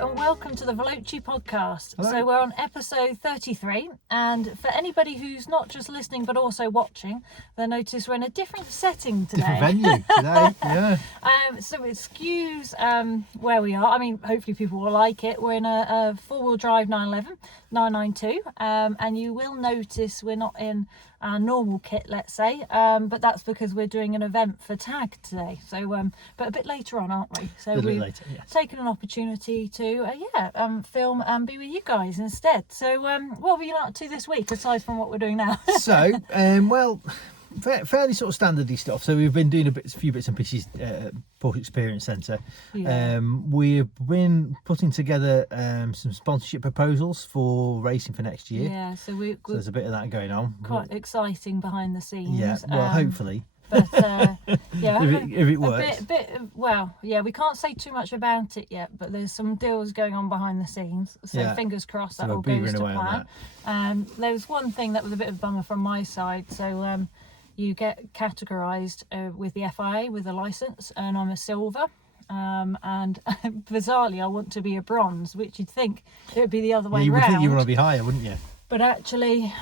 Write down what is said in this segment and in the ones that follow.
and welcome to the Veloce Podcast. Hello. So we're on episode 33, and for anybody who's not just listening but also watching, they'll notice we're in a different setting today. Different venue today, yeah. So excuse where we are. I mean, hopefully people will like it. We're in a four-wheel drive 911, 992, and you will notice we're not in our normal kit, let's say, but that's because we're doing an event for TAG today. So, but a bit later on, aren't we? So we've taken an opportunity to, film and be with you guys instead. So, what have you been up to this week aside from what we're doing now? So, fairly sort of standardy stuff. So we've been doing a few bits and pieces Porsche Experience Centre. Yeah. We've been putting together some sponsorship proposals for racing for next year. Yeah, so So there's a bit of that going on. quite exciting behind the scenes. Yeah, well, hopefully. But yeah, if it works. We can't say too much about it yet, but there's some deals going on behind the scenes. So Yeah. fingers crossed So that we're all goes beavering to away on plan. There was one thing that was a bit of a bummer from my side. So you get categorised with the FIA with a licence, and I'm a silver. And bizarrely, I want to be a bronze, which you'd think it would be the other way You would round. think you want to be higher, wouldn't you? But actually,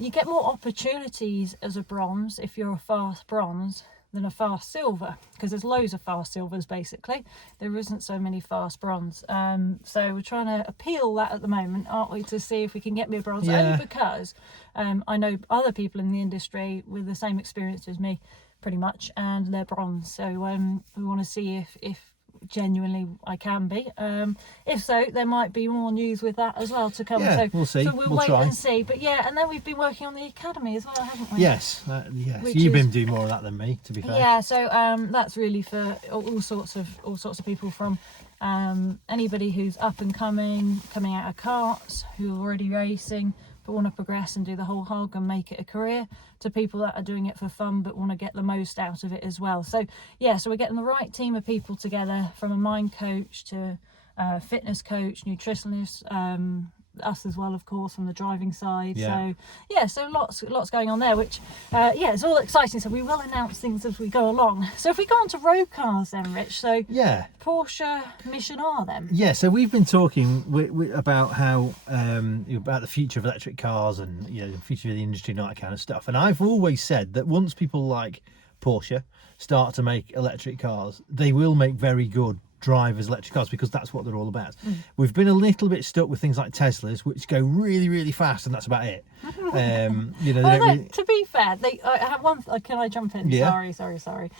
you get more opportunities as a bronze if you're a fast bronze than a fast silver, because there's loads of fast silvers basically. There isn't so many fast bronze. So we're trying to appeal that at the moment, aren't we, to see if we can get me a bronze. Yeah. Only because I know other people in the industry with the same experience as me, pretty much, and they're bronze. So we want to see if genuinely I can be. If so, there might be more news with that as well to come. Yeah, So we'll see. So we'll wait try. and see. But yeah, and then we've been working on the academy as well, haven't we? Yes, yes. Which You've is- been doing more of that than me, to be fair. Yeah, so that's really for all sorts of people, from anybody who's up and coming out of karts, who are already racing but want to progress and do the whole hog and make it a career, to people that are doing it for fun but want to get the most out of it as well. So yeah, so we're getting the right team of people together, from a mind coach to fitness coach, nutritionist, us as well, of course, on the driving side. Yeah. So yeah, so lots going on there, which it's all exciting. So we will announce things as we go along. So if we go on to road cars then, Rich, so Yeah. Porsche Mission R then. Yeah, so we've been talking about how about the future of electric cars and the future of the industry and all that kind of stuff. And I've always said that once people like Porsche start to make electric cars, they will make very good drivers electric cars, because that's what they're all about. We've been a little bit stuck with things like Teslas, which go really, really fast, and that's about it. They don't really... To be fair, I have one. Can I jump in? Yeah. Sorry.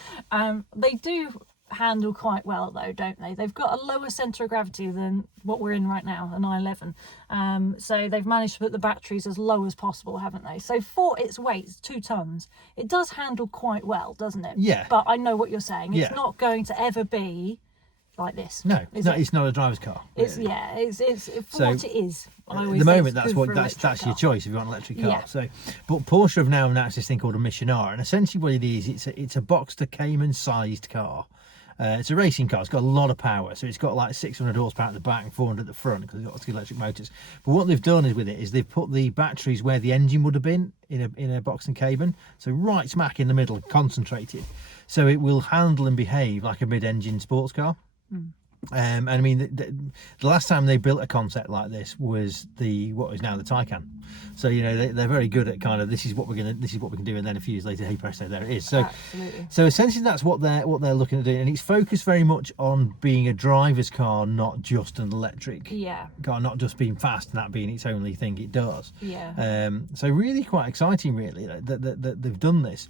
They do handle quite well though, don't they? They've got a lower centre of gravity than what we're in right now, a 911. So they've managed to put the batteries as low as possible, haven't they? So for its weight, it's 2 tons, it does handle quite well, doesn't it? Yeah. But I know what you're saying. It's Yeah. not going to ever be like this. No, it's not a driver's car. It's really. it's for So, what it is. I At always the say moment, it's good for an that's electric your car. choice if you want an electric car. Yeah. So, but Porsche have now announced this thing called a Mission R, and essentially what it is, it's a Boxster Cayman-sized car. It's a racing car. It's got a lot of power, so it's got like 600 horsepower at the back and 400 at the front, because it's got 2 electric motors. But what they've done is they've put the batteries where the engine would have been in a Boxster Cayman, so right smack in the middle, concentrated, so it will handle and behave like a mid-engine sports car. And I mean, the last time they built a concept like this was what is now the Taycan. So they're very good at kind of this is what we can do, and then a few years later, hey presto, there it is. So Absolutely. So essentially, that's what they're looking at doing, and it's focused very much on being a driver's car, not just an electric car, not just being fast and that being its only thing it does. Yeah. So really quite exciting, really, that they've done this.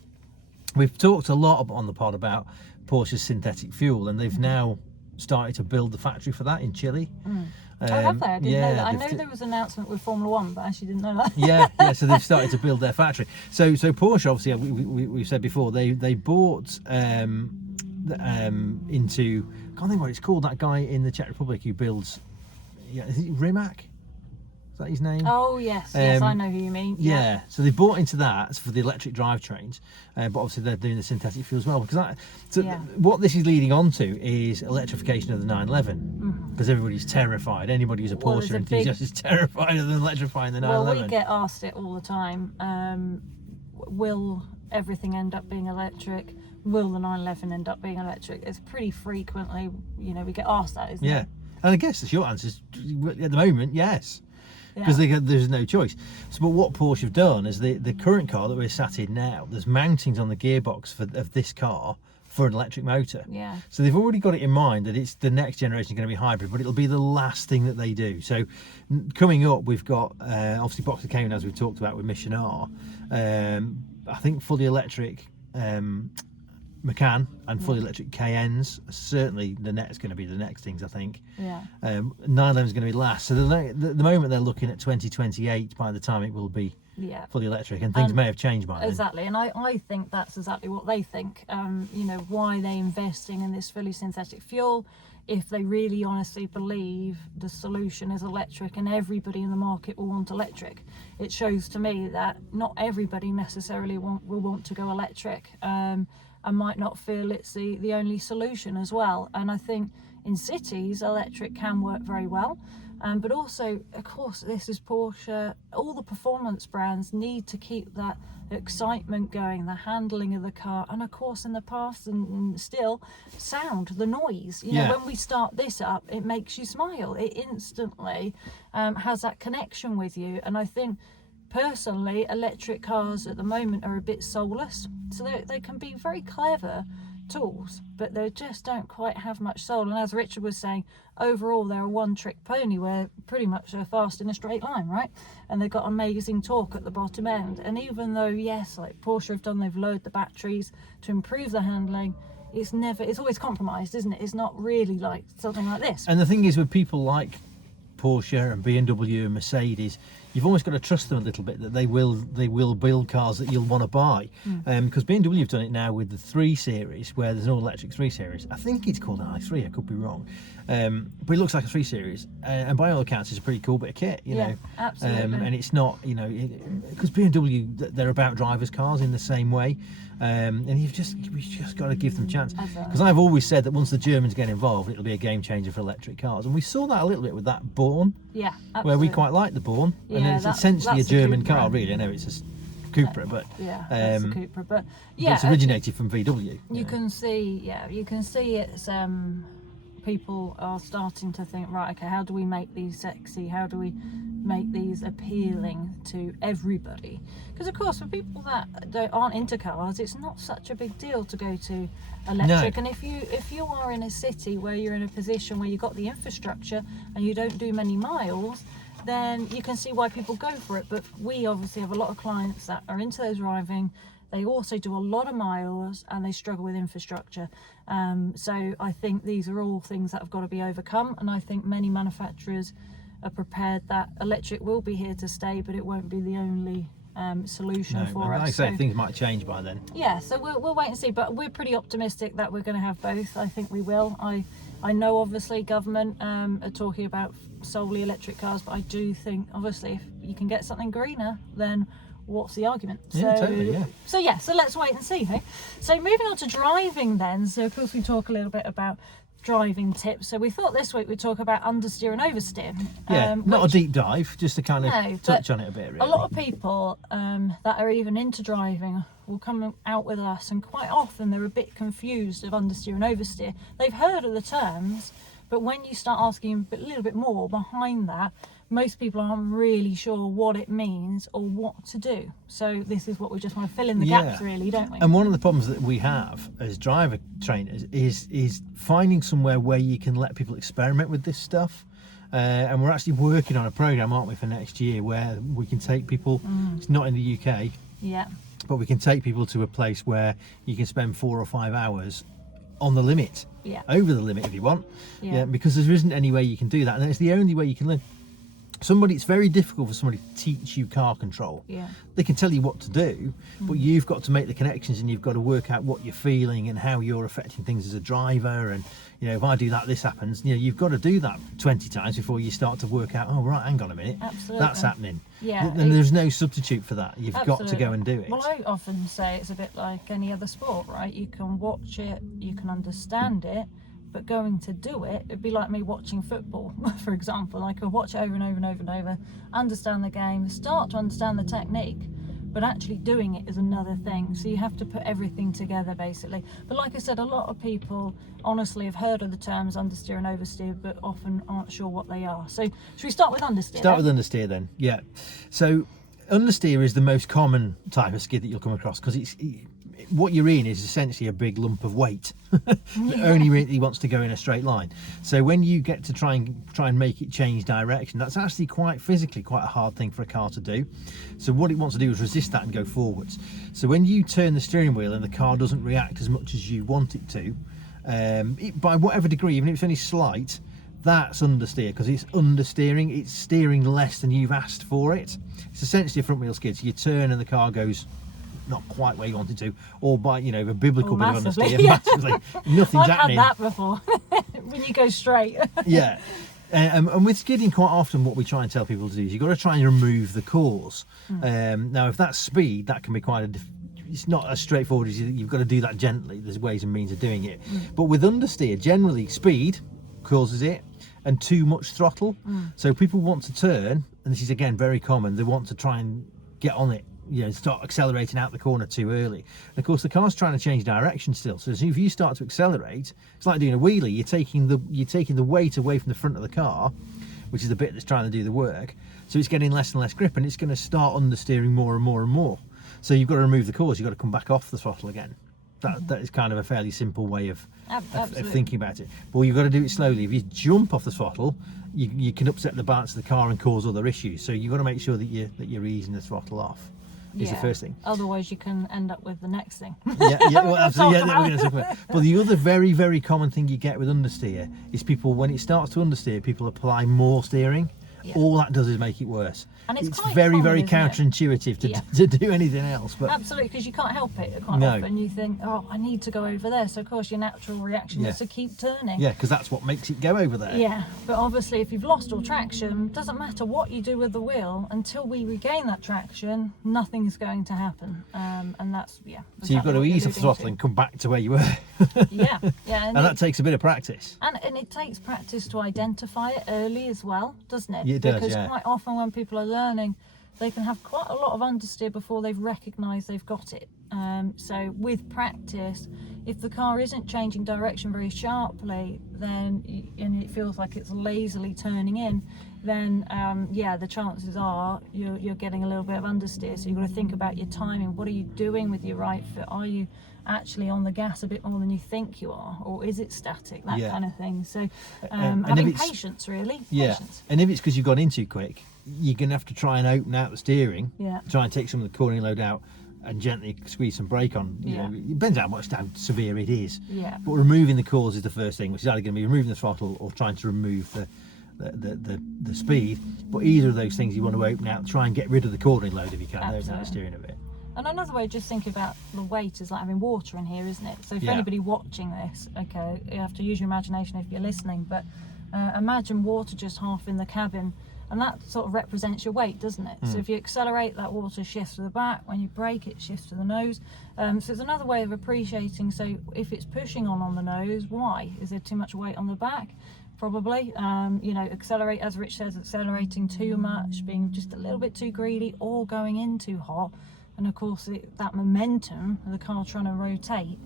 We've talked a lot on the pod about Porsche's synthetic fuel, and they've now started to build the factory for that in Chile. Have they? I didn't know that. I know they've there was an announcement with Formula 1, but I actually didn't know that. yeah, so they've started to build their factory. So Porsche, obviously, we've said before, they bought into, I can't think what it's called, that guy in the Czech Republic who builds, is it Rimac? Is that his name? Oh yes, I know who you mean. Yeah, so they bought into that for the electric drivetrains, but obviously they're doing the synthetic fuel as well. Because what this is leading on to is electrification of the 911, because everybody's terrified. Anybody who's a Porsche enthusiast is terrified of them electrifying the 911. Well, we get asked it all the time. Will everything end up being electric? Will the 911 end up being electric? It's pretty frequently, we get asked that, isn't it? Yeah. And I guess the short answer is, at the moment, yes. Because there's no choice. So, but what Porsche have done is the current car that we're sat in now, there's mountings on the gearbox of this car for an electric motor. Yeah. So they've already got it in mind that it's the next generation going to be hybrid, but it'll be the last thing that they do. So coming up, we've got obviously Boxer Cayman, as we've talked about with Mission R. I think fully electric Macan and fully electric Cayennes. Certainly the Net's going to be the next things, I think. Yeah. None of them is going to be last. So the moment they're looking at 2028 by the time it will be fully electric, and things may have changed by then. Exactly, and I think that's exactly what they think. You know, why they're investing in this fully synthetic fuel, if they really honestly believe the solution is electric and everybody in the market will want electric. It shows to me that not everybody necessarily will want to go electric, and might not feel it's the only solution as well. And I think in cities electric can work very well. But also, of course, this is Porsche. All the performance brands need to keep that excitement going, the handling of the car, and of course, in the past and still, sound, the noise. You know, when we start this up, it makes you smile. It instantly has that connection with you. And I think, personally, electric cars at the moment are a bit soulless. So they can be very clever tools, but they just don't quite have much soul. And as Richard was saying, overall they're a one-trick pony, where pretty much they're fast in a straight line, right? And they've got amazing torque at the bottom end. And even though, yes, like Porsche have done, they've lowered the batteries to improve the handling, it's always compromised, isn't it? It's not really like something like this. And the thing is, with people like Porsche and BMW and Mercedes, you've almost got to trust them a little bit that they will build cars that you'll want to buy. Because BMW have done it now with the 3 Series, where there's an all-electric 3 Series. I think it's called an i3, I could be wrong. But it looks like a 3 Series, and by all accounts it's a pretty cool bit of kit, you know. Absolutely. And it's not, you know, because BMW, they're about drivers' cars in the same way. And we've just got to give them a chance. Because I've always said that once the Germans get involved, it'll be a game changer for electric cars. And we saw that a little bit with that Born. Yeah, absolutely. Where we quite like the Born. And it's essentially a German car, really. I know it's a Cupra, but that's a Cupra, but it's originated from VW. You can see it's people are starting to think, right, okay, how do we make these sexy? How do we make these appealing to everybody? Because of course, for people that aren't into cars, it's not such a big deal to go to electric. And if you are in a city where you're in a position where you've got the infrastructure and you don't do many miles, then you can see why people go for it. But we obviously have a lot of clients that are into those driving. They also do a lot of miles and they struggle with infrastructure. So I think these are all things that have got to be overcome. And I think many manufacturers are prepared that electric will be here to stay, but it won't be the only solution for us. Like I say, things might change by then. Yeah, so we'll wait and see. But we're pretty optimistic that we're going to have both. I think we will. I know obviously government are talking about solely electric cars, but I do think obviously if you can get something greener, then what's the argument? Yeah, totally, yeah. So let's wait and see, hey? So moving on to driving then. So of course we talk a little bit about driving tips. So we thought this week we'd talk about understeer and oversteer. Yeah, not a deep dive, just to kind of touch on it a bit, really. A lot of people that are even into driving will come out with us, and quite often they're a bit confused of understeer and oversteer. They've heard of the terms, but when you start asking a little bit more behind that, most people aren't really sure what it means or what to do. So this is what we just want to fill in the gaps, really, don't we? And one of the problems that we have as driver trainers is finding somewhere where you can let people experiment with this stuff. And we're actually working on a program, aren't we, for next year, where we can take people, it's not in the UK, but we can take people to a place where you can spend 4 or 5 hours on the limit, over the limit if you want, because there isn't any way you can do that, and it's the only way you can learn. It's very difficult for somebody to teach you car control. They can tell you what to do, but you've got to make the connections, and you've got to work out what you're feeling and how you're affecting things as a driver. And you know, if I do that, this happens. You know, you've got to do that 20 times before you start to work out, oh right, hang on a minute, that's happening. And there's no substitute for that. You've got to go and do it. Well, I often say it's a bit like any other sport, right? You can watch it, you can understand it, but going to do it, it'd be like me watching football, for example. I could watch it over and over and over and over, understand the game, start to understand the technique, but actually doing it is another thing. So you have to put everything together basically. But like I said, a lot of people honestly have heard of the terms understeer and oversteer, but often aren't sure what they are. So should we start with understeer? Start with understeer then. Yeah. So understeer is the most common type of skid that you'll come across, because what you're in is essentially a big lump of weight that only really wants to go in a straight line. So when you get to try and make it change direction, that's actually physically quite a hard thing for a car to do. So what it wants to do is resist that and go forwards. So when you turn the steering wheel and the car doesn't react as much as you want it to, by whatever degree, even if it's only slight, that's understeer, because it's understeering. It's steering less than you've asked for it. It's essentially a front wheel skid. So you turn and the car goes not quite where you want it to, or by a biblical bit of understeer, massively. Nothing's happening. I've had that before. When you go straight. Yeah. And with skidding, quite often what we try and tell people to do is you've got to try and remove the cause. Now if that's speed, that can be quite it's not as straightforward as you've got to do that gently. There's ways and means of doing it. But with understeer, generally speed causes it, and too much throttle. So people want to turn, and this is again very common, they want to try and get on it, start accelerating out the corner too early. And of course the car's trying to change direction still, so if you start to accelerate, it's like doing a wheelie. You're taking the weight away from the front of the car, which is the bit that's trying to do the work, so it's getting less and less grip, and it's going to start understeering more and more and more. So you've got to remove the cause, you've got to come back off the throttle again. That is kind of a fairly simple way of thinking about it. But you've got to do it slowly. If you jump off the throttle, you can upset the balance of the car and cause other issues. So you've got to make sure that you're easing the throttle off. Is the first thing. Otherwise, you can end up with the next thing. Well, absolutely. We're going to talk about it. But the other very, very common thing you get with understeer is people, when it starts to understeer, people apply more steering. All that does is make it worse. And it's very, common, very counterintuitive to do anything else. But absolutely, because you can't help it quite often. You think, oh, I need to go over there. So of course your natural reaction is to keep turning. Yeah, because that's what makes it go over there. Yeah, but obviously if you've lost all traction, doesn't matter what you do with the wheel, until we regain that traction, nothing's going to happen. And that's So you've got to ease off the throttle and come back to where you were. And that takes a bit of practice. And it takes practice to identify it early as well, doesn't it? It does, because quite often when people are learning, they can have quite a lot of understeer before they've recognised they've got it. So with practice, if the car isn't changing direction very sharply, then and it feels like it's lazily turning in, then the chances are you're getting a little bit of understeer. So you've got to think about your timing. What are you doing with your right foot? Are you actually on the gas a bit more than you think you are, or is it static? That kind of thing. So having patience, really. Patience. And if it's because you've gone in too quick, you're going to have to try and open out the steering, try and take some of the cornering load out and gently squeeze some brake on. It depends how severe it is. But removing the cause is the first thing, which is either going to be removing the throttle or trying to remove the speed. But either of those things you want to open out, try and get rid of the cornering load if you can, open out the steering a bit. And another way, just think about the weight, is like having water in here, isn't it? So if anybody watching this, okay, you have to use your imagination if you're listening, but imagine water just half in the cabin, and that sort of represents your weight, doesn't it? So if you accelerate, that water shifts to the back. When you brake, it shifts to the nose. So it's another way of appreciating. So if it's pushing on the nose, why? Is there too much weight on the back? Probably. Accelerate, as Rich says, accelerating too much, being just a little bit too greedy, or going in too hot. And of course that momentum of the car trying to rotate,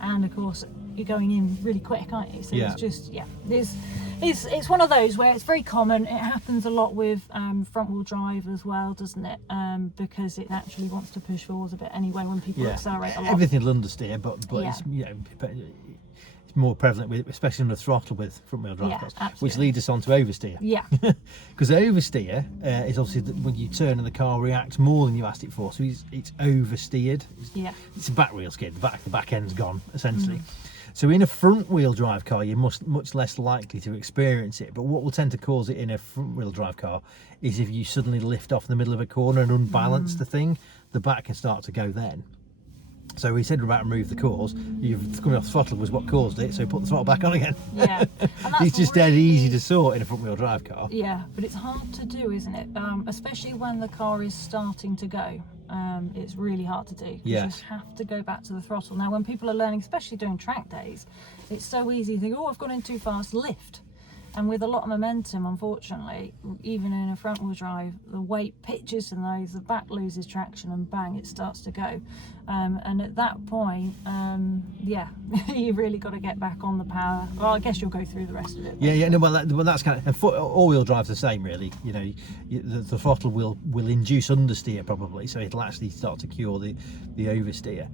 and of course you're going in really quick, aren't you? So it's just it's one of those where it's very common. It happens a lot with front wheel drive as well, doesn't it? Because it naturally wants to push forwards a bit anyway when people accelerate a lot. Everything will understeer, but it's more prevalent with, especially on the throttle with front wheel drive cars, which leads us on to oversteer. Because oversteer is obviously when you turn and the car reacts more than you asked it for, so it's oversteered. It's a back wheel skid. The back end's gone essentially. So in a front wheel drive car, you're much less likely to experience it. But what will tend to cause it in a front wheel drive car is if you suddenly lift off in the middle of a corner and unbalance the thing, the back can start to go then. So we said about remove the cause. You've coming off the throttle was what caused it, so put the throttle back on again. And that's it's just dead easy to sort in a front wheel drive car. But it's hard to do, isn't it? Especially when the car is starting to go. It's really hard to do. You just have to go back to the throttle. Now when people are learning, especially doing track days, it's so easy to think, oh, I've gone in too fast, lift. And with a lot of momentum, unfortunately, even in a front wheel drive, the weight pitches in those, the back loses traction, and bang, it starts to go. And at that point, you really got to get back on the power. Well, I guess you'll go through the rest of it. Yeah. No, well, that's kind of, and all-wheel drive's the same, really. You know, the throttle will induce understeer probably, so it'll actually start to cure the oversteer.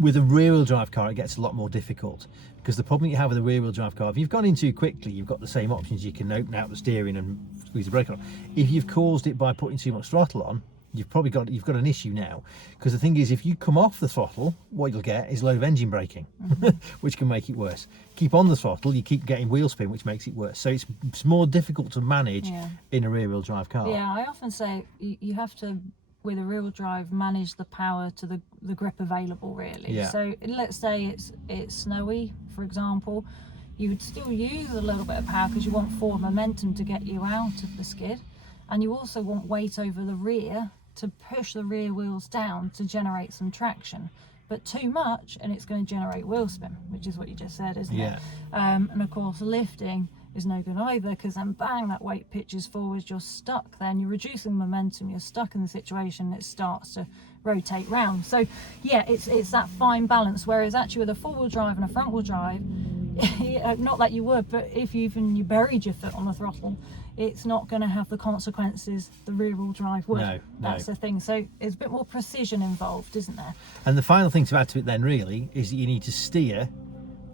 With a rear-wheel drive car, it gets a lot more difficult, because the problem you have with a rear-wheel drive car, if you've gone in too quickly, you've got the same options. You can open out the steering and squeeze the brake on. If you've caused it by putting too much throttle on, you've got an issue now, because the thing is, if you come off the throttle, what you'll get is a load of engine braking, which can make it worse. Keep on the throttle, you keep getting wheel spin, which makes it worse. So it's more difficult to manage in a rear-wheel drive car. Yeah, I often say you have to, with a rear-wheel drive, manage the power to the grip available, really. Yeah. So let's say it's snowy, for example, you would still use a little bit of power because you want forward momentum to get you out of the skid, and you also want weight over the rear to push the rear wheels down to generate some traction. But too much and it's going to generate wheel spin, which is what you just said, isn't it? And of course lifting is no good either, because then bang, that weight pitches forwards, you're stuck, then you're reducing momentum, you're stuck in the situation, it starts to rotate round. So yeah, it's that fine balance, whereas actually with a four-wheel drive and a front-wheel drive, not that you would, but if you buried your foot on the throttle, it's not going to have the consequences the rear-wheel drive would. No. That's the thing. So there's a bit more precision involved, isn't there? And the final thing to add to it then really is that you need to steer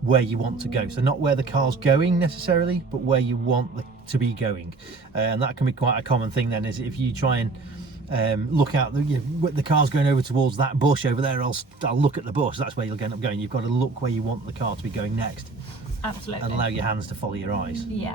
where you want to go. So not where the car's going necessarily, but where you want to be going. And that can be quite a common thing then, is if you try and look out, the car's going over towards that bush over there, I'll look at the bush, that's where you'll end up going. You've got to look where you want the car to be going next. Absolutely. And allow your hands to follow your eyes. Yeah,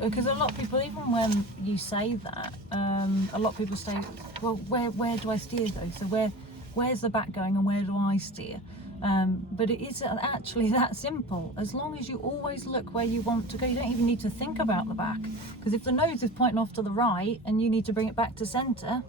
because a lot of people, even when you say that, a lot of people say, well, where do I steer though? So where's the back going and where do I steer? But it isn't actually that simple. As long as you always look where you want to go, you don't even need to think about the back. Because if the nose is pointing off to the right and you need to bring it back to centre,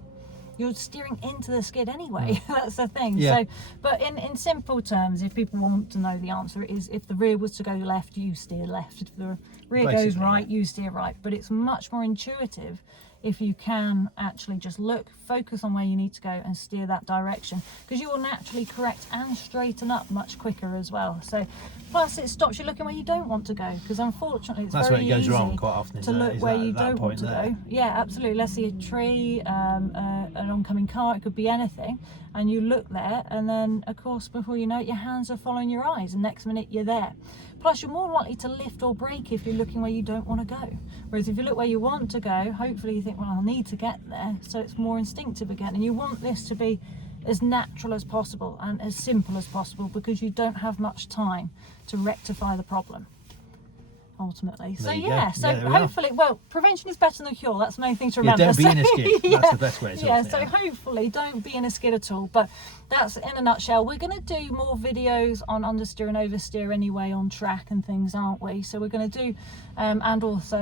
you're steering into the skid anyway. That's the thing. Yeah. So, but in simple terms, if people want to know, the answer is, if the rear was to go left, you steer left. If the rear Basically, goes right, you steer right. But it's much more intuitive if you can actually just look, focus on where you need to go and steer that direction, because you will naturally correct and straighten up much quicker as well. So plus it stops you looking where you don't want to go, because unfortunately it's That's very where it goes easy wrong quite often, to look where you don't want to go. Yeah, absolutely. Let's see a tree, an oncoming car, it could be anything, and you look there, and then of course before you know it, your hands are following your eyes, and next minute you're there. Plus you're more likely to lift or brake if you're looking where you don't want to go, whereas if you look where you want to go, hopefully you think, well, I'll need to get there, so it's more instinctive again. And you want this to be as natural as possible and as simple as possible, because you don't have much time to rectify the problem ultimately. So yeah, so hopefully, well, prevention is better than cure. That's the main thing to remember. Don't be in a skid. That's the best way to Yeah, so hopefully don't be in a skid at all. But that's in a nutshell. We're going to do more videos on understeer and oversteer anyway, on track and things, aren't we? So we're going to do and also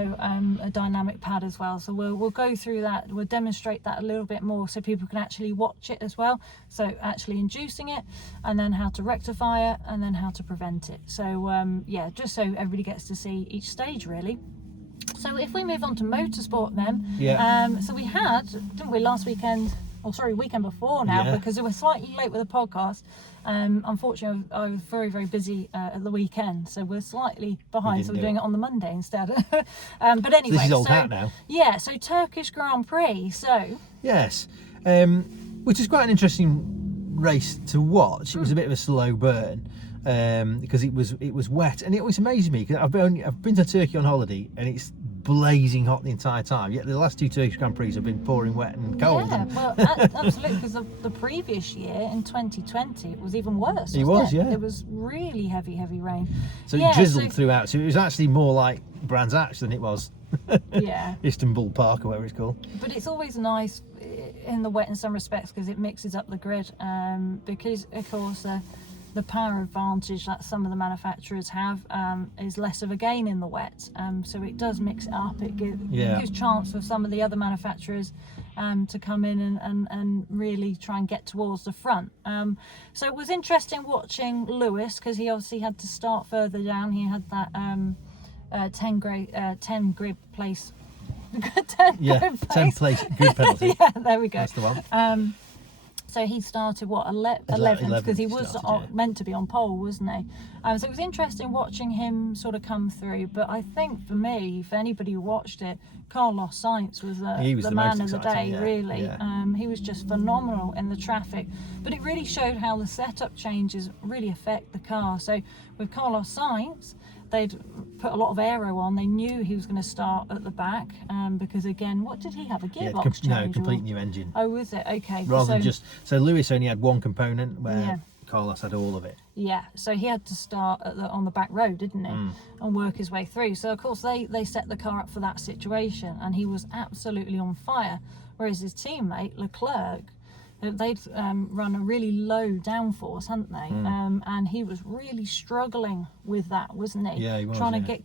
a dynamic pad as well. So we'll go through that. We'll demonstrate that a little bit more so people can actually watch it as well. So actually inducing it, and then how to rectify it, and then how to prevent it. So yeah, just so everybody gets to see each stage really. So if we move on to motorsport then, so we had, didn't we, last weekend, or sorry, weekend before now, because we were slightly late with the podcast. Unfortunately, I was very, very busy at the weekend, so we're slightly behind, so we're doing it on the Monday instead. But anyway, so this is old hat now. Yeah, so Turkish Grand Prix, so. Yes, which is quite an interesting race to watch. It was a bit of a slow burn. Because it was wet, and it always amazes me, because I've been to Turkey on holiday and it's blazing hot the entire time, yet the last two Turkish Grand Prix have been pouring wet and cold. Yeah, well, absolutely, because the previous year in 2020 it was even worse. It was really heavy rain, so it drizzled throughout, so it was actually more like Brands Hatch than it was Istanbul Park or whatever it's called. But it's always nice in the wet in some respects, because it mixes up the grid, because of course the power advantage that some of the manufacturers have is less of a gain in the wet, so it does mix it up. It gives chance for some of the other manufacturers to come in and really try and get towards the front. So it was interesting watching Lewis, because he obviously had to start further down. He had that 10 grid place. 10 place grid penalty. Yeah, there we go. That's the one. So he started 11th, because he was meant to be on pole, wasn't he? So it was interesting watching him sort of come through. But I think for me, for anybody who watched it, Carlos Sainz was the man of the day, really. Yeah. He was just phenomenal in the traffic. But it really showed how the setup changes really affect the car. So with Carlos Sainz, they'd put a lot of aero on. They knew he was going to start at the back because, again, what did he have? A gearbox change? No, complete new engine. Oh, was it? Okay. Rather than just... So Lewis only had one component where Carlos had all of it. Yeah, so he had to start on the back road, didn't he? And work his way through. So, of course, they set the car up for that situation, and he was absolutely on fire. Whereas his teammate, Leclerc, they'd run a really low downforce, hadn't they? And he was really struggling with that, wasn't he? Yeah, he was. Trying to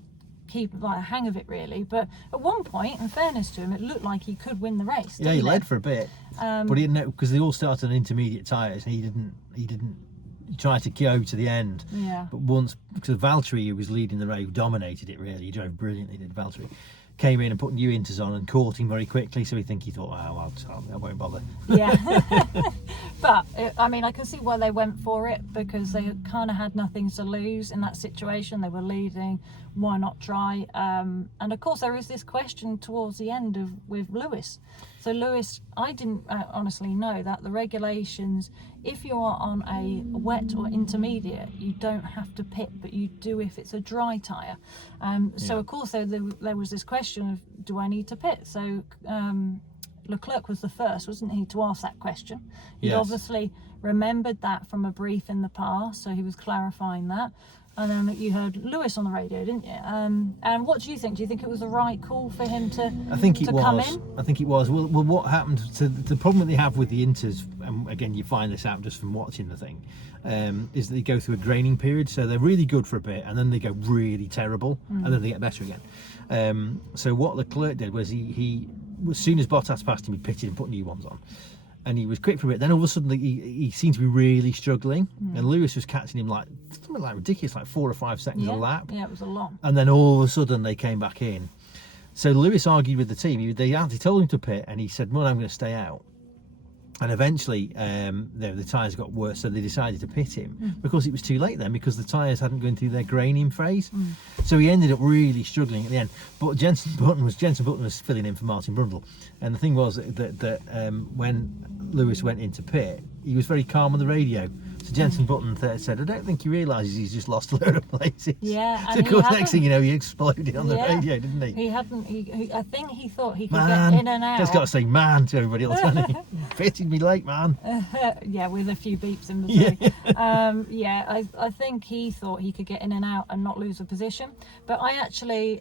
keep like a hang of it, really. But at one point, in fairness to him, it looked like he could win the race. Yeah, he led it? for a bit, but he didn't, because they all started on intermediate tyres, and he didn't try to go to the end. Yeah. But once, because Valtteri, who was leading the race, dominated it really. He drove brilliantly, did Valtteri. Came in and put new inters on and caught him very quickly, so he thought, oh, well, I won't bother. Yeah. But I mean, I can see why they went for it, because they kind of had nothing to lose in that situation. They were leading, why not try? And of course there is this question towards the end with Lewis. So Lewis, I didn't honestly know that the regulations, if you are on a wet or intermediate, you don't have to pit, but you do if it's a dry tyre. So of course there was this question of, do I need to pit? So Leclerc was the first, wasn't he, to ask that question. He'd obviously remembered that from a brief in the past, so he was clarifying that. And then you heard Lewis on the radio, didn't you? And what do you think? Do you think it was the right call for him to come in? I think it was. Well, what happened to the problem that they have with the inters, and again you find this out just from watching the thing, is that they go through a graining period. So they're really good for a bit, and then they go really terrible, and then they get better again. So what Leclerc did was he as soon as Bottas passed him, he pitted and put new ones on. And he was quick for a bit. Then all of a sudden, he seemed to be really struggling. And Lewis was catching him like something like ridiculous, like 4 or 5 seconds a lap. Yeah, it was a lot. And then all of a sudden, they came back in. So Lewis argued with the team. They told him to pit, and he said, "Well, I'm going to stay out." And eventually, the tyres got worse, so they decided to pit him because it was too late then, because the tyres hadn't gone through their graining phase. So he ended up really struggling at the end. But Jenson Button was filling in for Martin Brundle, and the thing was that when Lewis went into pit, he was very calm on the radio. So Jenson Button said, "I don't think he realises he's just lost a load of places." Yeah. So of course, next thing you know, he exploded on the radio, didn't he? He hadn't. I think he thought he could get in and out. Just got to say "man" to everybody else, hasn't he? Fitted me late, man. Yeah, with a few beeps in between. I think he thought he could get in and out and not lose a position. But I actually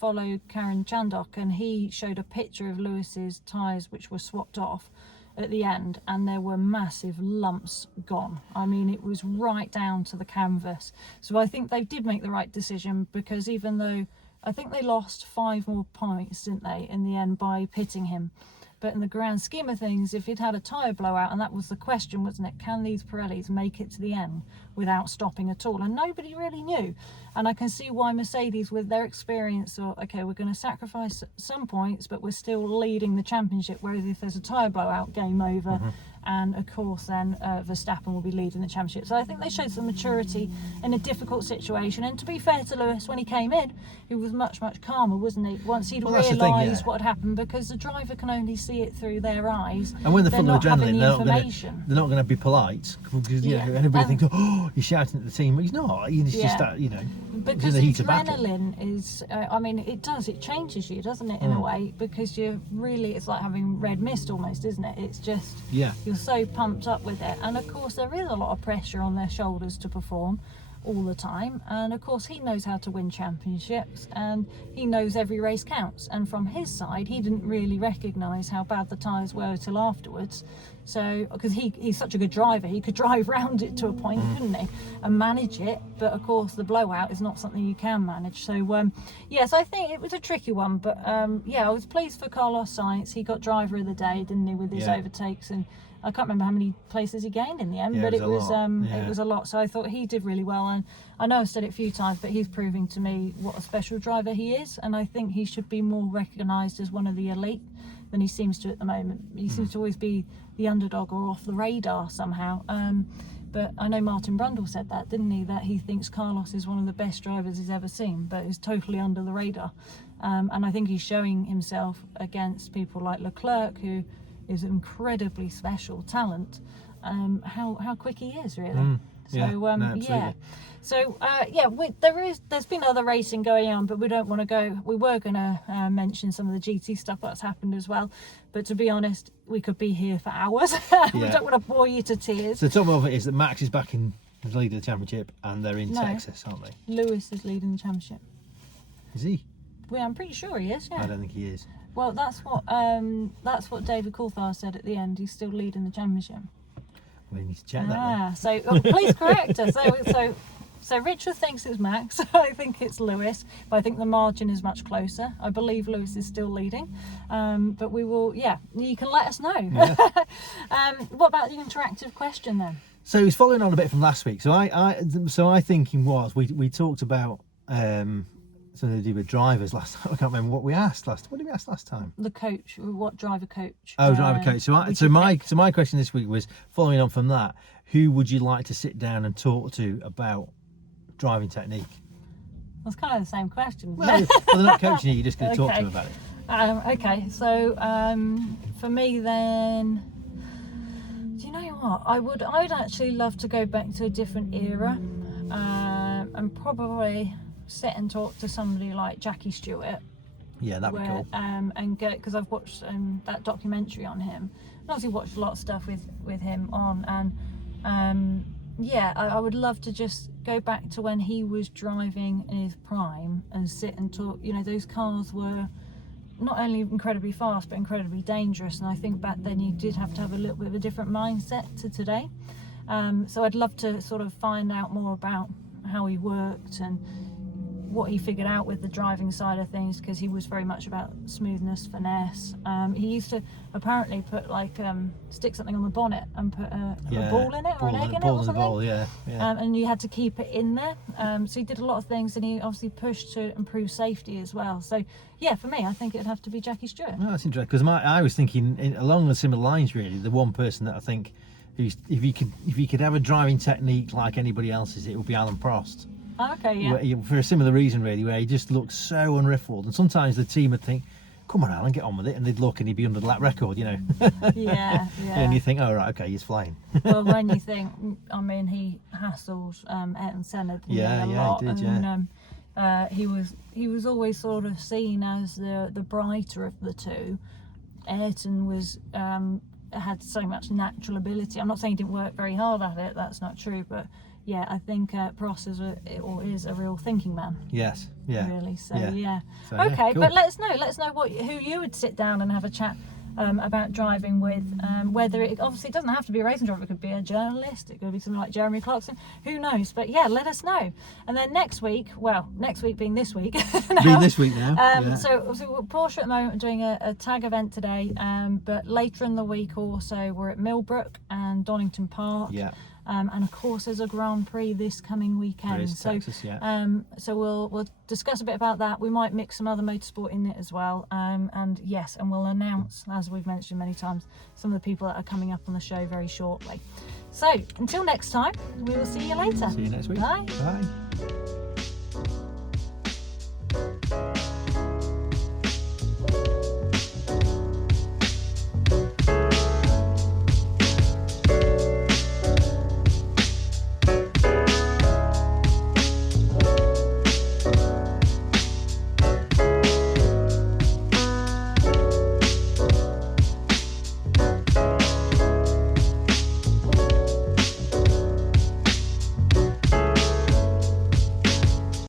followed Karen Chandok, and he showed a picture of Lewis's tyres which were swapped off at the end, and there were massive lumps gone. I mean, it was right down to the canvas. So I think they did make the right decision, because even though I think they lost 5 more points, didn't they, in the end by pitting him. But in the grand scheme of things, if he'd had a tyre blowout, and that was the question, wasn't it? Can these Pirellis make it to the end without stopping at all? And nobody really knew. And I can see why Mercedes, with their experience, thought, okay, we're going to sacrifice some points, but we're still leading the championship. Whereas if there's a tyre blowout, game over. And of course then Verstappen will be leading the championship. So I think they showed some maturity in a difficult situation. And to be fair to Lewis, when he came in, he was much calmer, wasn't he? Once he'd realised what had happened, because the driver can only see it through their eyes. And when they're full of adrenaline, they're not going to be polite, because everybody thinks, oh, he's shouting at the team. But he's not. He's just that, because in the heat of battle. Adrenaline is, it changes you, doesn't it, in a way, because it's like having red mist almost, isn't it? It's just, you're so pumped up with it. And of course there is a lot of pressure on their shoulders to perform all the time, and of course he knows how to win championships, and he knows every race counts. And from his side, he didn't really recognise how bad the tyres were till afterwards. So because he's such a good driver, he could drive round it to a point, couldn't he, and manage it. But of course the blowout is not something you can manage. So so I think it was a tricky one. But I was pleased for Carlos Sainz. He got driver of the day, didn't he, with his overtakes and I can't remember how many places he gained in the end, but it was a lot. So I thought he did really well, and I know I've said it a few times, but he's proving to me what a special driver he is, and I think he should be more recognised as one of the elite than he seems to at the moment. He seems to always be the underdog or off the radar somehow. But I know Martin Brundle said that, didn't he? That he thinks Carlos is one of the best drivers he's ever seen, but is totally under the radar. And I think he's showing himself against people like Leclerc, who is an incredibly special talent. How quick he is, really. There's been other racing going on, but we don't want to go. We were going to mention some of the GT stuff that's happened as well, but to be honest, we could be here for hours. We don't want to bore you to tears. So the top of it is that Max is back in the lead of the championship, and they're in Texas, aren't they? Lewis is leading the championship. Is he? Well, I'm pretty sure he is. Yeah. I don't think he is. Well, that's what David Coulthard said at the end. He's still leading the championship. We need to check that. So please correct us. So Richard thinks it's Max. I think it's Lewis, but I think the margin is much closer. I believe Lewis is still leading, but we will. Yeah, you can let us know. Yeah. What about the interactive question then? So he's following on a bit from last week. So I thinking was we talked about something to do with drivers last time. I can't remember what we asked last. What did we ask last time? The coach. What driver coach? Oh, driver coach. So my question this week was following on from that. Who would you like to sit down and talk to about driving technique? Well, it's kind of the same question. Well, they're not coaching you. You're just going to talk to them about it. Okay. So for me then, do you know what? I'd actually love to go back to a different era, and probably sit and talk to somebody like Jackie Stewart. Yeah, that'd be cool. And get, because I've watched that documentary on him, and obviously watched a lot of stuff with him on, and I would love to just go back to when he was driving in his prime and sit and talk. You know, those cars were not only incredibly fast but incredibly dangerous, and I think back then you did have to have a little bit of a different mindset to today. So I'd love to sort of find out more about how he worked and what he figured out with the driving side of things, because he was very much about smoothness, finesse. He used to apparently put stick something on the bonnet and put a ball in it or an egg in it or something. Ball, yeah. And you had to keep it in there. So he did a lot of things, and he obviously pushed to improve safety as well. So yeah, for me, I think it'd have to be Jackie Stewart. Oh, that's interesting, because I was thinking along the similar lines really. The one person that I think if you could have a driving technique like anybody else's, it would be Alan Prost. Okay, yeah. For a similar reason, really, where he just looks so unriffled, and sometimes the team would think, "Come on, Alan, get on with it," and they'd look and he'd be under the lap record, you know. Yeah. And you think, "Oh right, okay, he's flying." Well, when you think, I mean, he hassled Ayrton Senna a lot, he did, and he was always sort of seen as the brighter of the two. Ayrton was had so much natural ability. I'm not saying he didn't work very hard at it. That's not true, but. Yeah, I think Prost is a real thinking man. Yes, yeah. Really, so yeah. yeah. So, okay, cool. but let us know who you would sit down and have a chat about driving with. Whether it obviously doesn't have to be a racing driver, it could be a journalist, it could be something like Jeremy Clarkson. Who knows? But yeah, let us know. And then next week being this week. Being this week now. So Porsche at the moment are doing a tag event today, but later in the week also we're at Millbrook and Donington Park. Yeah. And of course there's a Grand Prix this coming weekend. There is Texas, so we'll discuss a bit about that. We might mix some other motorsport in it as well. And we'll announce, as we've mentioned many times, some of the people that are coming up on the show very shortly. So until next time, we will see you later. See you next week. Bye. Bye.